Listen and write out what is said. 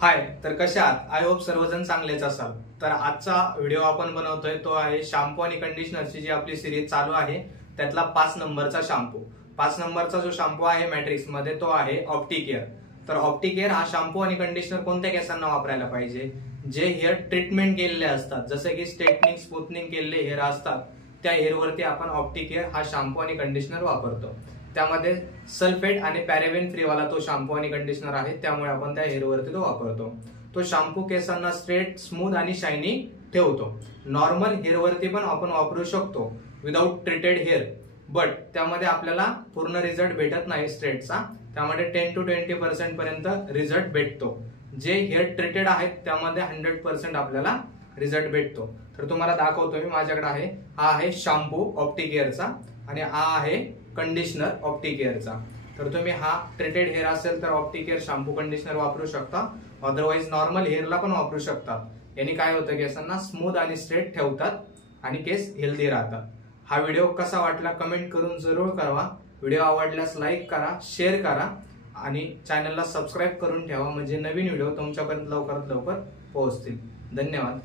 हाय, तर कशा आहात? आय होप सर्वजण चांगलेच असाल। तर आजचा व्हिडिओ आपण बनवतोय तो आहे शॅम्पू आणि कंडिशनरची जी आपली सिरीज चालू आहे त्यातला 5 नंबरचा शॅम्पू। 5 नंबरचा जो शॅम्पू आहे मॅट्रिक्स मध्ये तो आहे ऑप्टिकेअर। तर ऑप्टिकेअर हा शॅम्पू आणि कंडिशनर कोणत्या केसांना वापरायला पाहिजे? जे हेअर ट्रीटमेंट केलेले असतात, जसे की स्ट्रेटनिंग स्मूथनिंग केलेले हेअर असतात, त्या हेअर वरती आपण ऑप्टिकेअर हा शॅम्पू आणि कंडिशनर वापरतो। त्यामध्ये सल्फेट आणि पॅरेबेन फ्री वाला तो शॅम्पू आणि कंडिशनर आहे, त्यामुळे आपण त्या हेअर वरती तो वापरतो। तो शॅम्पू केसांना स्ट्रेट, स्मूथ आणि शायनी ठेवतो। नॉर्मल हेअर वरती पण आपण वापरू शकतो विदाउट ट्रीटेड हेअर, बट त्यामध्ये आपल्याला पूर्ण रिझल्ट भेटत नाही स्ट्रेटचा। त्यामध्ये 10 to 20% पर्यंत रिझल्ट भेटतो। जे हेअर ट्रीटेड आहेत त्यामध्ये 100% आपल्याला रिझल्ट भेटतो। तर तुम्हाला दाखवतो मी, माझ्याकडे आहे, हा आहे शॅम्पू ऑप्टिकेअरचा आणि हा आहे कंडिशनर ऑप्टिकेअरचा। तर तुम्ही हा ट्रीटेड हेअर असेल तर ऑप्टिकेअर शॅम्पू कंडिशनर वापरू शकता, अदरवाइज नॉर्मल हेअरला पण वापरू शकता। याने काय होतं, केसांना स्मूथ आणि स्ट्रेट ठेवतात आणि केस हेल्दी राहतात। हा व्हिडिओ कसा वाटला कमेंट करून जरूर कळवा। व्हिडिओ आवडल्यास लाईक करा, शेअर करा आणि चॅनलला सबस्क्राईब करून ठेवा, म्हणजे नवीन व्हिडिओ तुमच्यापर्यंत लवकरात लवकर पोहोचतील। धन्यवाद।